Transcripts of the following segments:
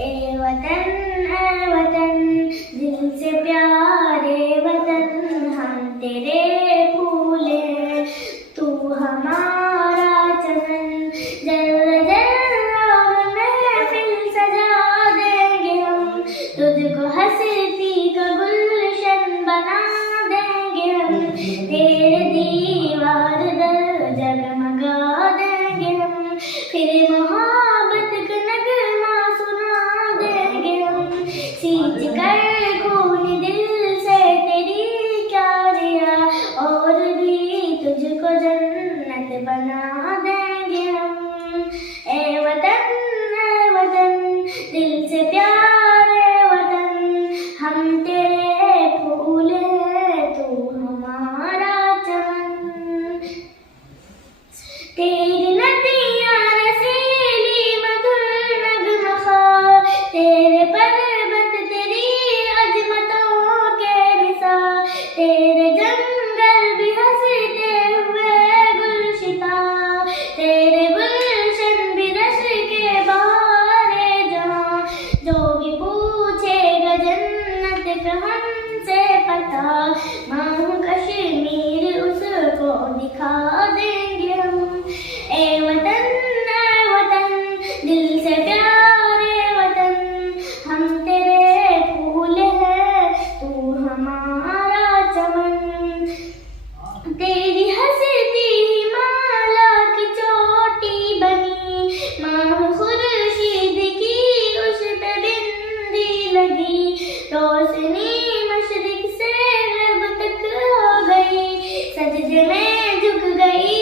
ए वतन दिल से प्यारे वतन, हम तेरे फूल हैं, तू हमारा चमन। जल जल और महफिल सजा देंगे हम, तुझको हंसती का गुलशन बना देंगे हम। तेरे दीवार दर जगमगा देंगे हम, फिर मोहब्बत का नगमा सुना देंगे हम। सींच कर खून दिल से तेरी क्या रिया, और भी तुझको जन्नत बना देंगे हम। ए वतन दिल से प्यारे वतन, हम तेरे फूल हैं, तू हमारा चमन। तेरी नदियाँ रसीली मधुर नगमखा, तेरे पर्वत तेरी अजमतों के निसार, तेरे जंगल भी हंसते हुए गुलशिता, तेरे गुलशन भी रश के बहारे जहाँ। जो भी पूछेगा जन्नत का हमसे पता, माँ कश्मीर उसको दिखा देंगे हम। ए वतन दिल से प्यारे वतन, हम तेरे फूल हैं, तू हमारा चमन। तेरी हंसती माला की चोटी बनी, माँ खुर्शीद की उस पे बिंदी लगी। रोशनी मशरिक से गरब तक हो गई, सजदे में झुक गई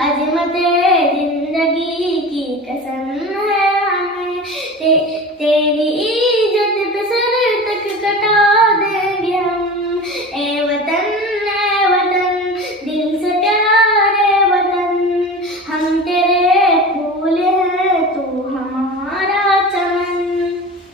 अजमते जिंदगी की कसम है हमें।